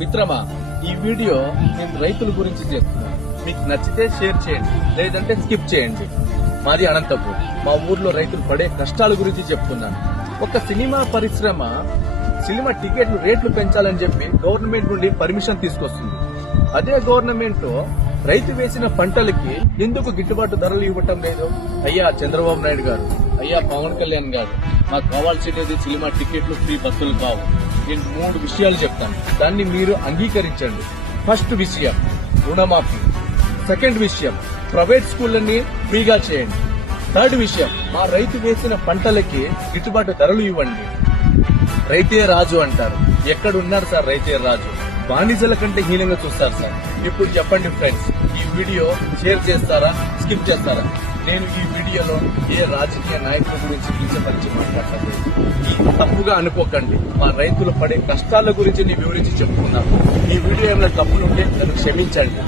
మిత్రమా, ఈ వీడియో నేను రైతుల గురించి చెప్తున్నాను. మీకు నచ్చితే షేర్ చేయండి, లేదంటే స్కిప్ చేయండి. మాది అనంతపూర్. మా ఊర్లో రైతులు పడే కష్టాల గురించి చెప్తున్నాను. ఒక సినిమా పరిశ్రమ సినిమా టికెట్లు రేట్లు పెంచాలని చెప్పి గవర్నమెంట్ నుండి పర్మిషన్ తీసుకొస్తుంది. అదే గవర్నమెంట్ రైతు వేసిన పంటలకి ఎందుకు గిట్టుబాటు ధరలు ఇవ్వటం లేదు? అయ్యా చంద్రబాబు నాయుడు గారు, అయ్యా పవన్ కళ్యాణ్ గారు, మాకు కావాల్సినది సినిమా టికెట్లు, ఫ్రీ బస్సులు కావు. నేను 3 విషయాలు చెప్తాను, దాన్ని మీరు అంగీకరించండి. ఫస్ట్ విషయం రుణమాఫీ. సెకండ్ విషయం ప్రైవేట్ స్కూళ్ళని ఫ్రీగా చేయండి. థర్డ్ విషయం మా రైతు వేసిన పంటలకి గిట్టుబాటు ధరలు ఇవ్వండి. రైతే రాజు అంటారు. ఎక్కడున్నారు సార్ రైతే రాజు? బానిసల కంటే హీనంగా చూస్తారు సార్. ఇప్పుడు చెప్పండి ఫ్రెండ్స్, ఈ వీడియో షేర్ చేస్తారా, స్కిప్ చేస్తారా? నేను ఈ వీడియోలో ఏ రాజకీయ నాయకుల గురించి కించపరిచి మాట్లాడలేదు. ఈ తప్పుగా అనుకోకండి. మా రైతులు పడే కష్టాల గురించి నేను వివరించి చెప్పుకున్నాను. ఈ వీడియో ఏమైనా తప్పులుంటే నన్ను క్షమించండి.